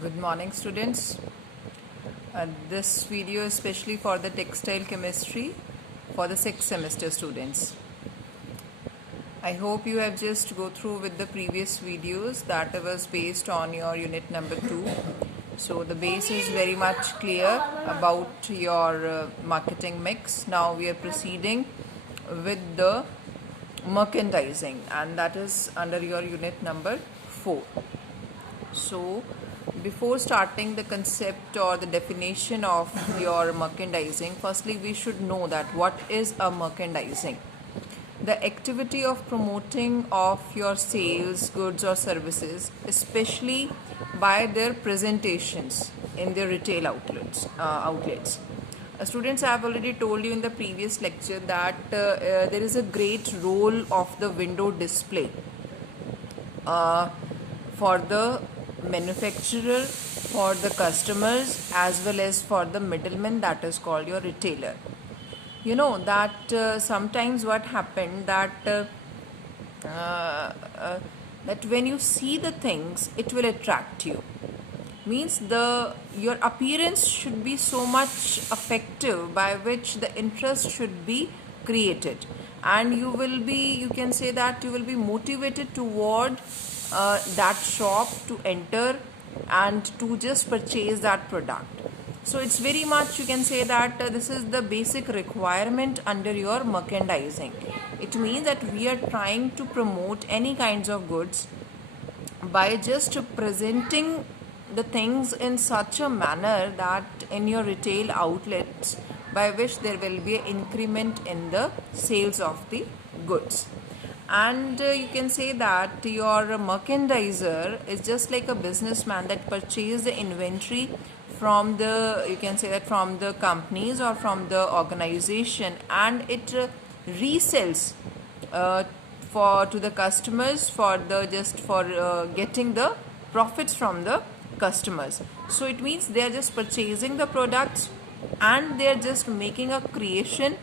Good morning, students. This video is especially for the textile chemistry for the 6th semester students. I hope you have just go through with the previous videos that was based on your unit number 2. So the base is very much clear about your marketing mix. Now we are proceeding with the merchandising, and that is under your unit number 4. So before starting the concept or the definition of your merchandising, firstly we should know that what is a merchandising. The activity of promoting of your sales, goods or services, especially by their presentations in their retail outlets. Students, I have already told you in the previous lecture that there is a great role of the window display for the manufacturer, for the customers, as well as for the middleman, that is called your retailer. You know that sometimes what happened that when you see the things, it will attract you. Means your appearance should be so much effective by which the interest should be created, and you can say that you will be motivated toward that shop to enter and to just purchase that product. So it's very much, you can say that this is the basic requirement under your merchandising. It means that we are trying to promote any kinds of goods by just presenting the things in such a manner that in your retail outlets, by which there will be an increment in the sales of the goods. And you can say that your merchandiser is just like a businessman that purchases the inventory from the, you can say that from the companies or from the organization, and it resells to the customers for getting the profits from the customers. So it means they are just purchasing the products and they are just making a creation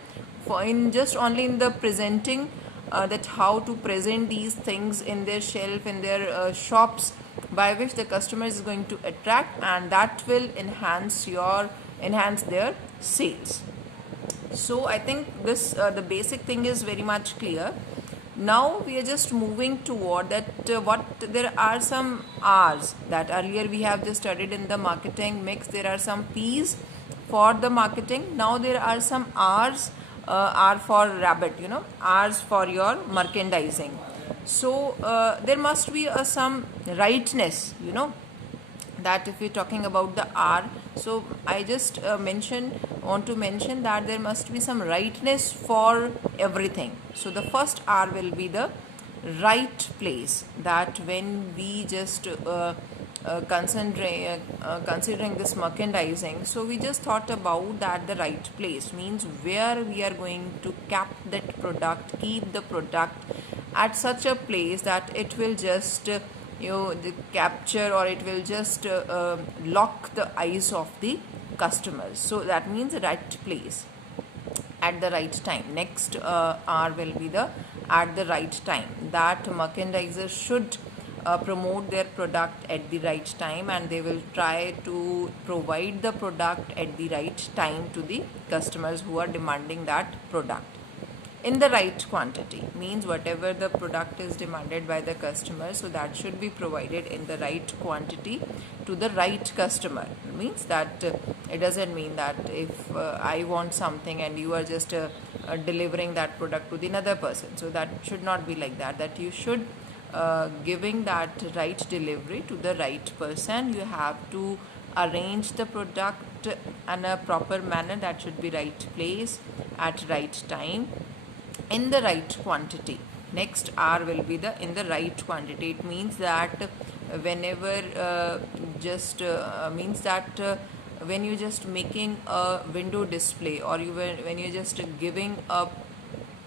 for only in the presenting, that how to present these things in their shelf, in their shops, by which the customer is going to attract, and that will enhance their sales. So I think this the basic thing is very much clear. Now we are just moving toward that there are some R's that earlier we have just studied in the marketing mix. There are some P's for the marketing. Now there are some R's. R for rabbit, R's for your merchandising. So there must be some rightness, that if we're talking about the R. So I just want to mention that there must be some rightness for everything. So the first R will be the right place, that when we just considering this merchandising, so we just thought about that the right place means where we are going to keep the product at such a place that it will just capture, or it will just lock the eyes of the customers. So that means the right place at the right time. Next R will be the at the right time, that merchandiser should promote their product at the right time, and they will try to provide the product at the right time to the customers who are demanding that product. In the right quantity means whatever the product is demanded by the customer, so that should be provided in the right quantity to the right customer. Means that it doesn't mean that if I want something and you are just delivering that product to the another person. So that should not be like that. That you should giving that right delivery to the right person. You have to arrange the product in a proper manner. That should be right place at right time in the right quantity. Next R will be the in the right quantity. It means that whenever means that when you're just making a window display, or when you're just giving a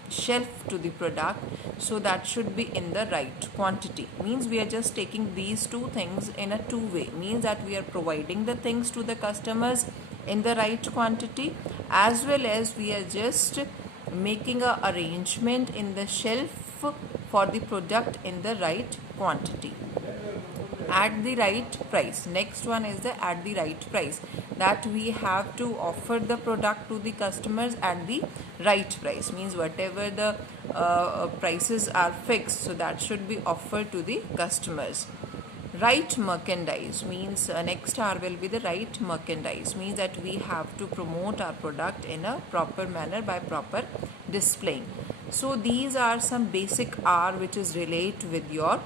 shelf to the product, so that should be in the right quantity. Means we are just taking these two things in a two-way. Means that we are providing the things to the customers in the right quantity, as well as we are just making a arrangement in the shelf for the product in the right quantity. at the right price. Next one is the at the right price, that we have to offer the product to the customers at the right price. Means whatever the prices are fixed, so that should be offered to the customers. Right merchandise means next R will be the right merchandise, means that we have to promote our product in a proper manner by proper displaying. So these are some basic R which is relate with your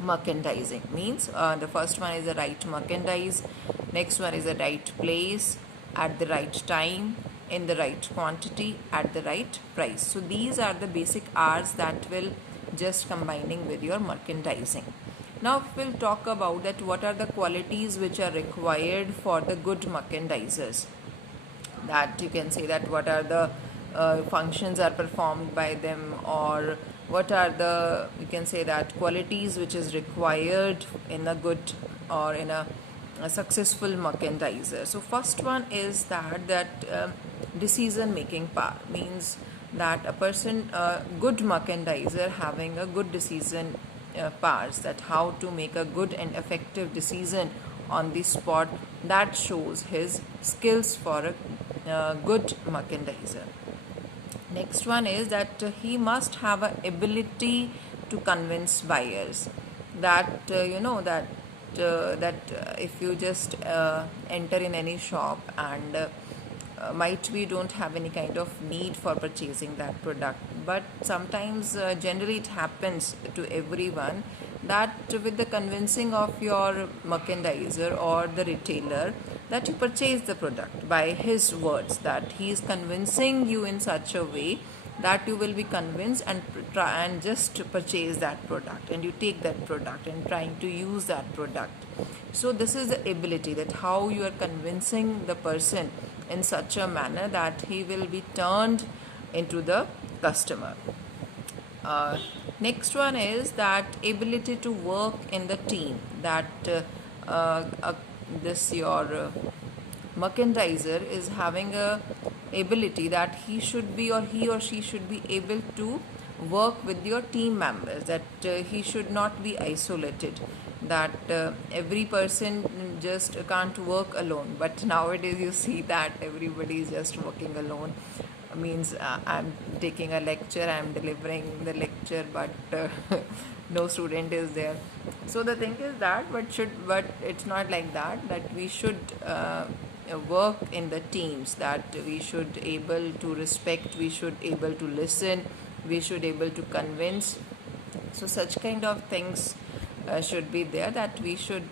merchandising. Means the first one is the right merchandise, next one is the right place, at the right time, in the right quantity, at the right price. So these are the basic R's that will just combining with your merchandising. Now we'll talk about that what are the qualities which are required for the good merchandisers. That you can say that what are the functions are performed by them, or what are the, you can say that, qualities which is required in a good or in a successful merchandiser. So first one is that decision making power. Means that a person, good merchandiser having a good decision powers, that how to make a good and effective decision on the spot, that shows his skills for a good merchandiser. Next one is that he must have an ability to convince buyers. That if you just enter in any shop and might be don't have any kind of need for purchasing that product, but sometimes generally it happens to everyone that with the convincing of your merchandiser or the retailer, that you purchase the product by his words, that he is convincing you in such a way that you will be convinced and try and just purchase that product, and you take that product and trying to use that product. So this is the ability, that how you are convincing the person in such a manner that he will be turned into the customer. Next one is that ability to work in the team. That this your merchandiser is having a ability that he should be, or he or she should be able to work with your team members, that he should not be isolated, that every person just can't work alone. But nowadays you see that everybody is just working alone. Means I'm taking a lecture, I'm delivering the lecture, but no student is there. So the thing is that, but it's not like that, that we should work in the teams, that we should able to respect, we should able to listen, we should able to convince. So such kind of things should be there, that we should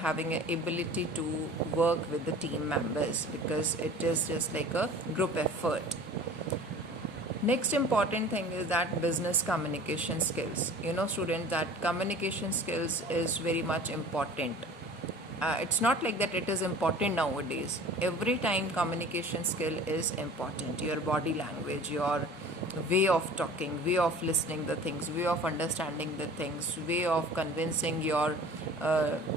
having an ability to work with the team members, because it is just like a group effort. Next important thing is that business communication skills. Students, that communication skills is very much important. It's not like that it is important nowadays. Every time communication skill is important. Your body language, your way of talking, way of listening the things, way of understanding the things, way of convincing your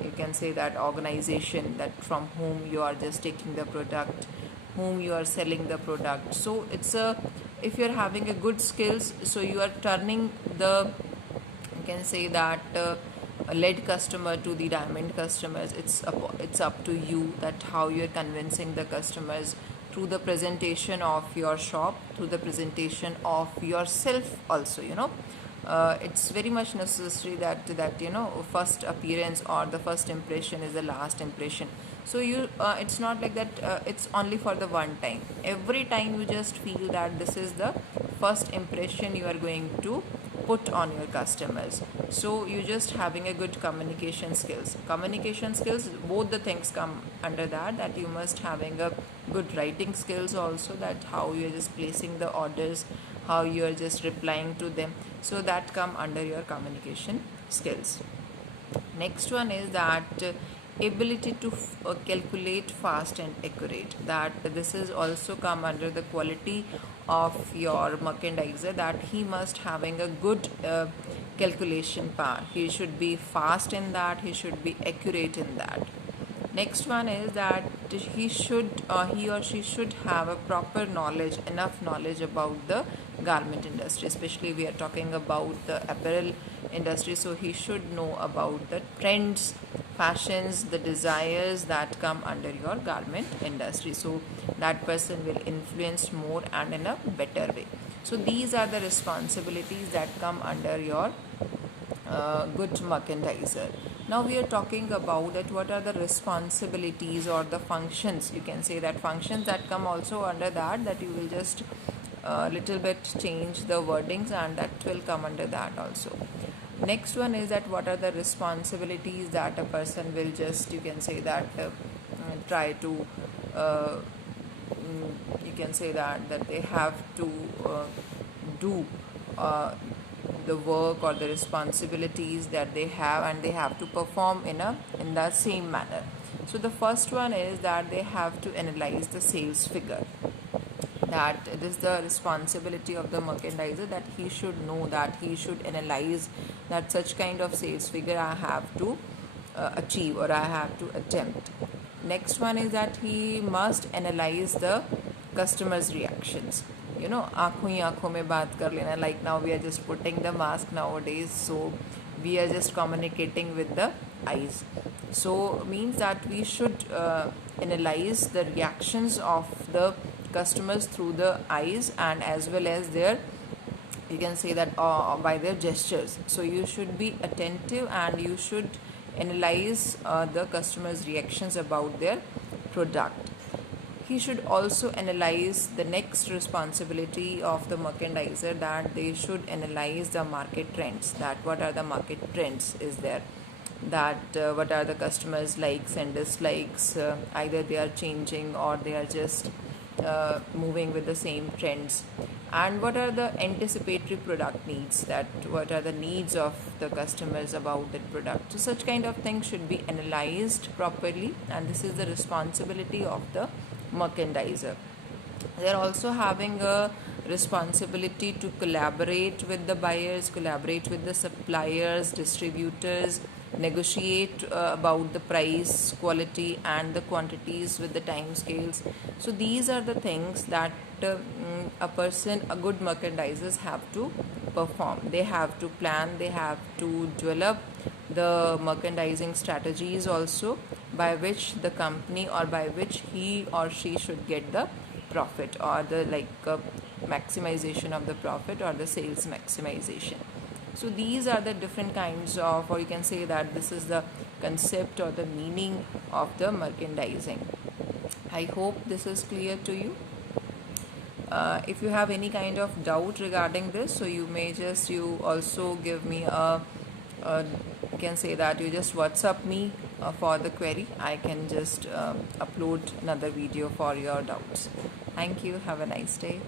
you can say that organization, that from whom you are just taking the product, whom you are selling the product. So it's a, if you're having a good skills, so you are turning the, you can say that a lead customer to the diamond customers. It's up to you, that how you're convincing the customers through the presentation of your shop, through the presentation of yourself also. It's very much necessary that first appearance or the first impression is the last impression. So you it's not like that it's only for the one time. Every time you just feel that this is the first impression you are going to put on your customers. So you just having a good communication skills, both the things come under that you must having a good writing skills also, that how you are just placing the orders, how you are just replying to them. So that come under your communication skills. Next one is that ability to calculate fast and accurate. That this is also come under the quality of your merchandiser, that he must having a good calculation power. He should be fast in that, he should be accurate in that. Next one is that he or she should have a proper knowledge, enough knowledge about the garment industry. Especially we are talking about the apparel industry, so he should know about the trends, fashions, the desires that come under your garment industry, so that person will influence more and in a better way. So these are the responsibilities that come under your good merchandiser. Now we are talking about that what are the responsibilities or the functions, you can say that functions that come also under that you will just little bit change the wordings and that will come under that also. Next one is that what are the responsibilities that a person will just, you can say that try to you can say that they have to do the work or the responsibilities that they have, and they have to perform in the same manner. So the first one is that they have to analyze the sales figure, that it is the responsibility of the merchandiser that he should know, that he should analyze that such kind of sales figure I have to achieve or I have to attempt. Next one is that he must analyze the customers reactions. आँखों ही आँखों में बात कर लेना, like now we are just putting the mask nowadays, so we are just communicating with the eyes. So means that we should analyze the reactions of the customers through the eyes and as well as their, you can say that by their gestures. So you should be attentive and you should analyze the customers reactions about their product. He should also analyze the next responsibility of the merchandiser, that they should analyze the market trends, that what are the market trends is there, that what are the customers likes and dislikes, either they are changing or they are just moving with the same trends, and what are the anticipatory product needs, that what are the needs of the customers about that product. So such kind of things should be analyzed properly, and this is the responsibility of the merchandiser. They are also having a responsibility to collaborate with the buyers, collaborate with the suppliers, distributors, negotiate about the price, quality and the quantities with the time scales. So these are the things that a good merchandisers have to perform. They have to plan, they have to develop the merchandising strategies also, by which the company or by which he or she should get the profit, or the maximization of the profit or the sales maximization. So these are the different kinds of, or you can say that this is the concept or the meaning of the merchandising. I hope this is clear to you. If you have any kind of doubt regarding this, so you also give me you can say that you just WhatsApp me for the query. I can just upload another video for your doubts. Thank you. Have a nice day.